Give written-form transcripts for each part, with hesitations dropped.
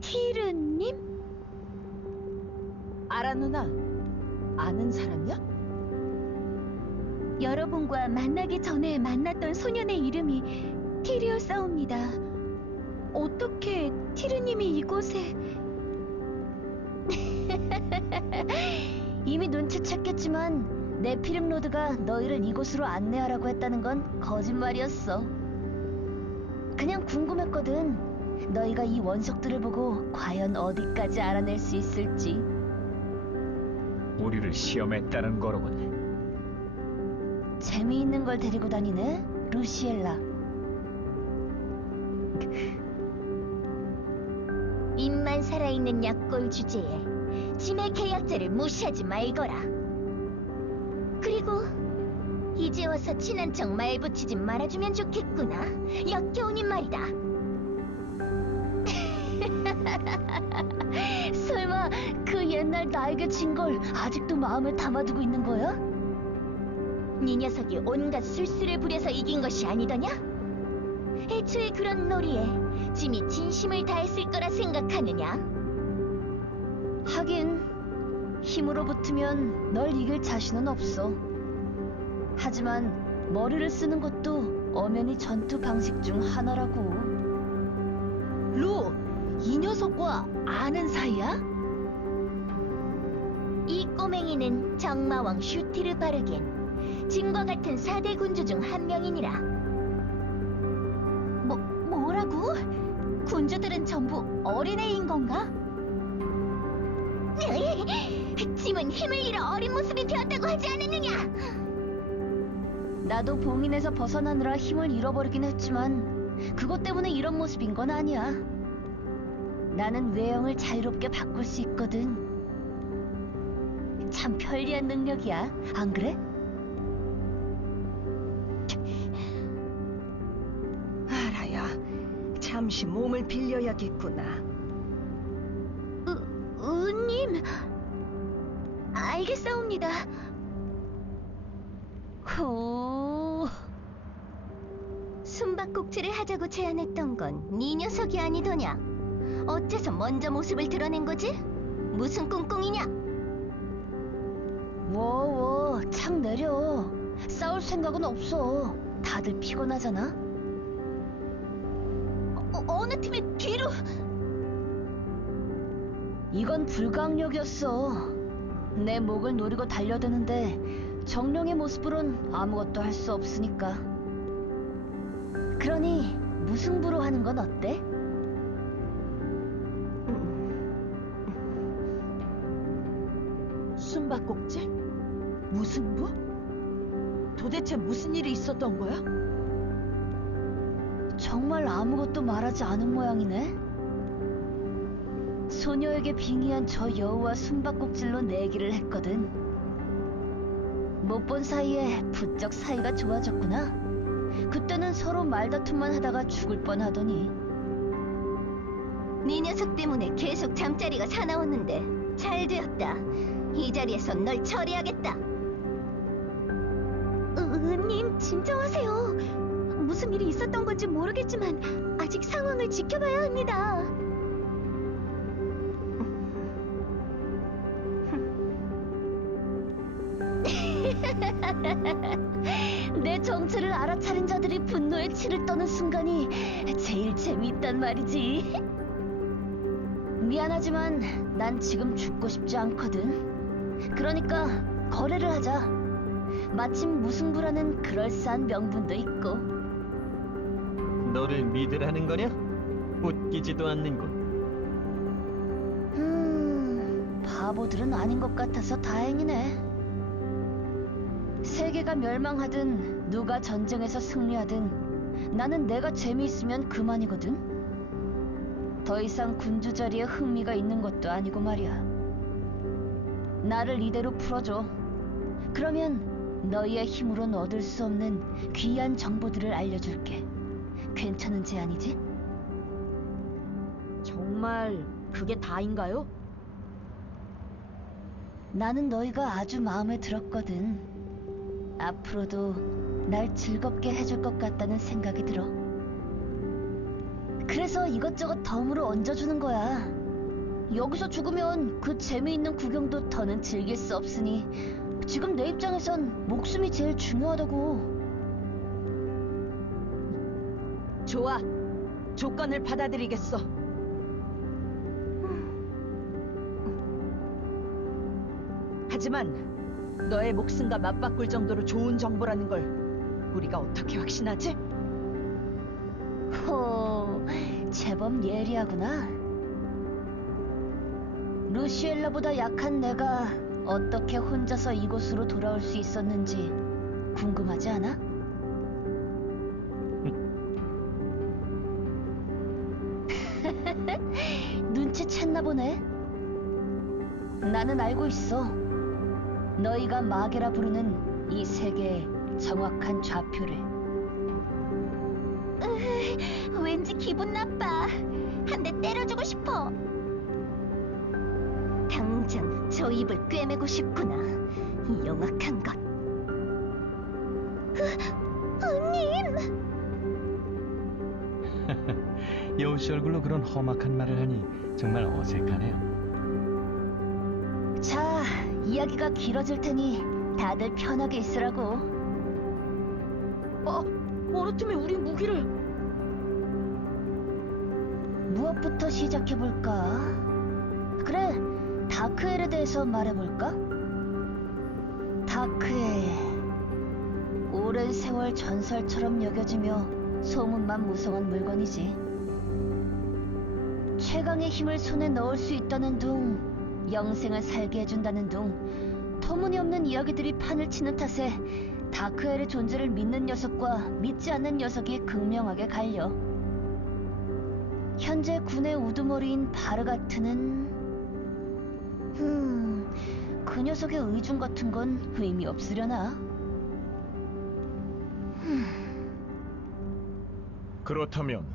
티르님? 아라 누나, 아는 사람이야? 여러분과 만나기 전에 만났던 소년의 이름이 티리오사옵니다. 어떻게 티르님이 이곳에... 이미 눈치챘겠지만 네피림 로드가 너희를 이곳으로 안내하라고 했다는 건 거짓말이었어. 그냥 궁금했거든. 너희가 이 원석들을 보고 과연 어디까지 알아낼 수 있을지. 우리를 시험했다는 거로군. 재미있는 걸 데리고 다니네, 루시엘라. 입만 살아있는 약골 주제에 치매 계약자를 무시하지 말거라. 그리고 이제 와서 친한 척 말 붙이지 말아주면 좋겠구나. 역겨운 입말이다. 설마 그 옛날 나에게 진 걸 아직도 마음에 담아두고 있는 거야? 네 녀석이 온갖 술수를 부려서 이긴 것이 아니더냐? 애초에 그런 놀이에 짐이 진심을 다했을 거라 생각하느냐? 하긴 힘으로 붙으면 널 이길 자신은 없어. 하지만 머리를 쓰는 것도 엄연히 전투 방식 중 하나라고. 루, 이 녀석과 아는 사이야? 이 꼬맹이는 정마왕 슈티르 바르겐, 짐과 같은 4대 군주 중 한 명이니라. 뭐라고? 군주들은 전부 어린애인 건가? 짐은 힘을 잃어 어린 모습이 되었다고 하지 않았느냐? 나도 봉인에서 벗어나느라 힘을 잃어버리긴 했지만 그것 때문에 이런 모습인 건 아니야. 나는 외형을 자유롭게 바꿀 수 있거든. 참 편리한 능력이야, 안 그래? 아라야, 잠시 몸을 빌려야겠구나. 은님, 알겠사옵니다. 호... 숨바꼭질을 하자고 제안했던 건 네 녀석이 아니더냐? 어째서 먼저 모습을 드러낸 거지? 무슨 꿍꿍이냐? 워워, 창 내려. 싸울 생각은 없어. 다들 피곤하잖아. 어느 팀의 뒤로... 이건 불강력이었어. 내 목을 노리고 달려드는데 정령의 모습으론 아무것도 할 수 없으니까. 그러니 무승부로 하는 건 어때? 숨바꼭질? 무승부? 도대체 무슨 일이 있었던 거야? 정말 아무것도 말하지 않은 모양이네. 소녀에게 빙의한 저 여우와 숨바꼭질로 내기를 했거든. 못 본 사이에 부쩍 사이가 좋아졌구나. 그때는 서로 말다툼만 하다가 죽을 뻔하더니. 네 녀석 때문에 계속 잠자리가 사나웠는데 잘 되었다. 이 자리에선 널 처리하겠다. 은님, 진정하세요. 무슨 일이 있었던 건지 모르겠지만 아직 상황을 지켜봐야 합니다. 내 정체를 알아차린 자들이 분노의 치를 떠는 순간이 제일 재미있단 말이지. 미안하지만 난 지금 죽고 싶지 않거든. 그러니까 거래를 하자. 마침 무승부라는 그럴싸한 명분도 있고. 너를 믿으라는 거냐? 웃기지도 않는군. 바보들은 아닌 것 같아서 다행이네. 세계가 멸망하든 누가 전쟁에서 승리하든 나는 내가 재미있으면 그만이거든. 더 이상 군주 자리에 흥미가 있는 것도 아니고 말이야. 나를 이대로 풀어줘. 그러면 너희의 힘으론 얻을 수 없는 귀한 정보들을 알려줄게. 괜찮은 제안이지? 정말 그게 다인가요? 나는 너희가 아주 마음에 들었거든. 앞으로도 날 즐겁게 해줄 것 같다는 생각이 들어. 그래서 이것저것 덤으로 얹어주는 거야. 여기서 죽으면 그 재미있는 구경도 더는 즐길 수 없으니 지금 내 입장에선 목숨이 제일 중요하다고. 좋아. 조건을 받아들이겠어. 하지만 너의 목숨과 맞바꿀 정도로 좋은 정보라는 걸 우리가 어떻게 확신하지? 호, 제법 예리하구나. 루시엘라보다 약한 내가 어떻게 혼자서 이곳으로 돌아올 수 있었는지 궁금하지 않아? 눈치챘나 보네. 나는 알고 있어. 너희가 마계라 부르는 이 세계의 정확한 좌표를. 왠지 기분 나빠. 한 대 때려주고 싶어. 당장 저 입을 꿰매고 싶구나. 이 영악한 것. 언님! 여우씨 얼굴로 그런 험악한 말을 하니 정말 어색하네요. 자, 이야기가 길어질 테니 다들 편하게 있으라고. 어느 틈에 우리 무기를... 무엇부터 시작해볼까? 그래, 다크엘에 대해서 말해볼까? 다크엘. 오랜 세월 전설처럼 여겨지며 소문만 무성한 물건이지. 최강의 힘을 손에 넣을 수 있다는 둥, 영생을 살게 해준다는 둥, 터무니없는 이야기들이 판을 치는 탓에 다크엘의 존재를 믿는 녀석과 믿지 않는 녀석이 극명하게 갈려. 현재 군의 우두머리인 바르가트는 그 녀석의 의중 같은 건 의미 없으려나? 그렇다면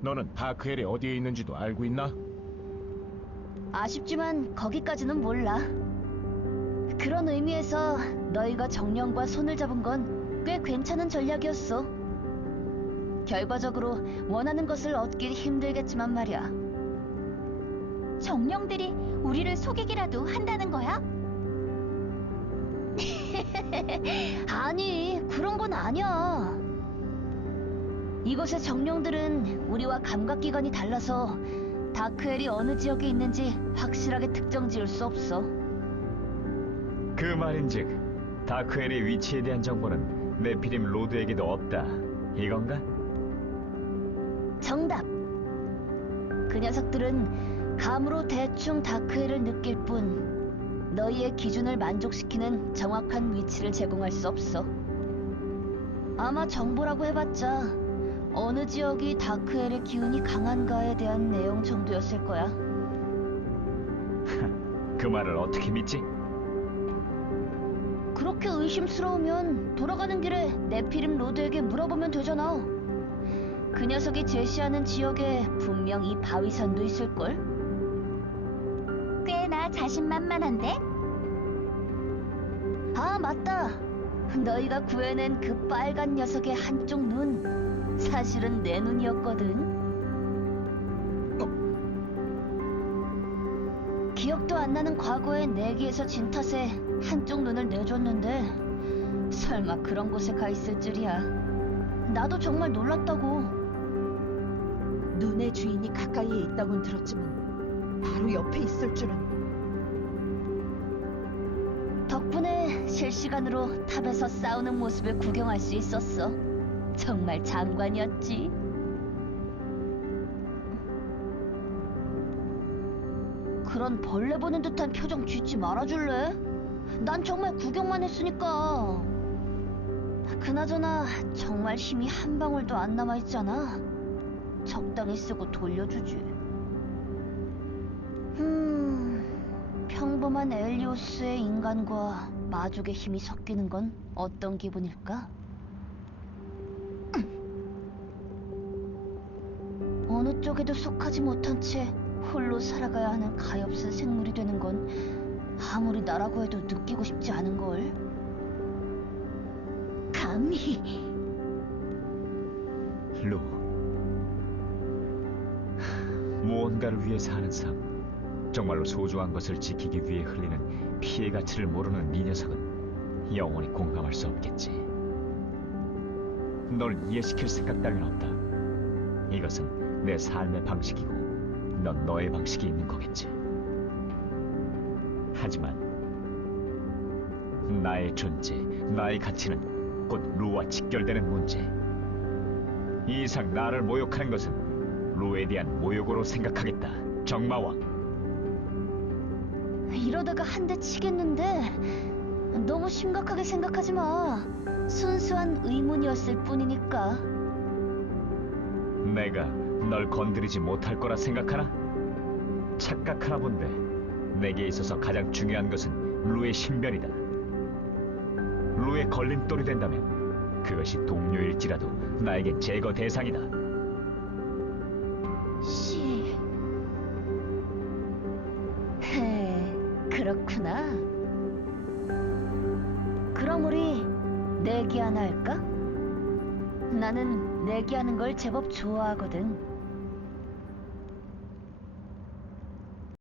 너는 다크헬이 어디에 있는지도 알고 있나? 아쉽지만 거기까지는 몰라. 그런 의미에서 너희가 정령과 손을 잡은 건 꽤 괜찮은 전략이었어. 결과적으로 원하는 것을 얻기 힘들겠지만 말이야. 정령들이 우리를 속이기라도 한다는 거야? 아니, 그런 건 아니야. 이곳의 정령들은 우리와 감각기관이 달라서 다크엘이 어느 지역에 있는지 확실하게 특정 지을 수 없어. 그 말인즉 다크엘의 위치에 대한 정보는 네피림 로드에게도 없다. 이건가? 정답! 그 녀석들은 감으로 대충 다크엘을 느낄 뿐 너희의 기준을 만족시키는 정확한 위치를 제공할 수 없어. 아마 정보라고 해봤자 어느 지역이 다크엘의 기운이 강한가에 대한 내용 정도였을 거야. 그 말을 어떻게 믿지? 그렇게 의심스러우면 돌아가는 길에 네피림 로드에게 물어보면 되잖아. 그 녀석이 제시하는 지역에 분명 이 바위산도 있을걸? 꽤나 자신만만한데? 아, 맞다. 너희가 구해낸 그 빨간 녀석의 한쪽 눈, 사실은 내 눈이었거든. 기억도 안 나는 과거의 내기에서 진 탓에 한쪽 눈을 내줬는데 설마 그런 곳에 가 있을 줄이야. 나도 정말 놀랐다고. 눈의 주인이 가까이에 있다곤 들었지만 바로 옆에 있을 줄은. 덕분에 실시간으로 탑에서 싸우는 모습을 구경할 수 있었어. 정말 장관이었지. 그런 벌레 보는 듯한 표정 짓지 말아줄래? 난 정말 구경만 했으니까. 그나저나 정말 힘이 한 방울도 안 남아있잖아. 적당히 쓰고 돌려주지. 평범한 엘리오스의 인간과 마족의 힘이 섞이는 건 어떤 기분일까? 어느 쪽에도 속하지 못한 채 홀로 살아가야 하는 가엾은 생물이 되는 건 아무리 나라고 해도 느끼고 싶지 않은걸. 감히. 루, 무언가를 위해서 하는 삶, 정말로 소중한 것을 지키기 위해 흘리는 피해 가치를 모르는 네 녀석은 영원히 공감할 수 없겠지. 널 이해시킬 생각 따윈 없다. 이것은 내 삶의 방식이고 넌 너의 방식이 있는 거겠지. 하지만 나의 존재, 나의 가치는 곧 루와 직결되는 문제. 이 이상 나를 모욕하는 것은 루에 대한 모욕으로 생각하겠다. 정마왕. 이러다가 한 대 치겠는데 너무 심각하게 생각하지 마. 순수한 의문이었을 뿐이니까. 내가 널 건드리지 못할 거라 생각하나? 착각하나 본데 내게 있어서 가장 중요한 것은 루의 신변이다. 루의 걸림돌이 된다면 그것이 동료일지라도 나에겐 제거 대상이다. 그렇구나. 그럼 우리 내기하나 할까? 나는 내기하는 걸 제법 좋아하거든.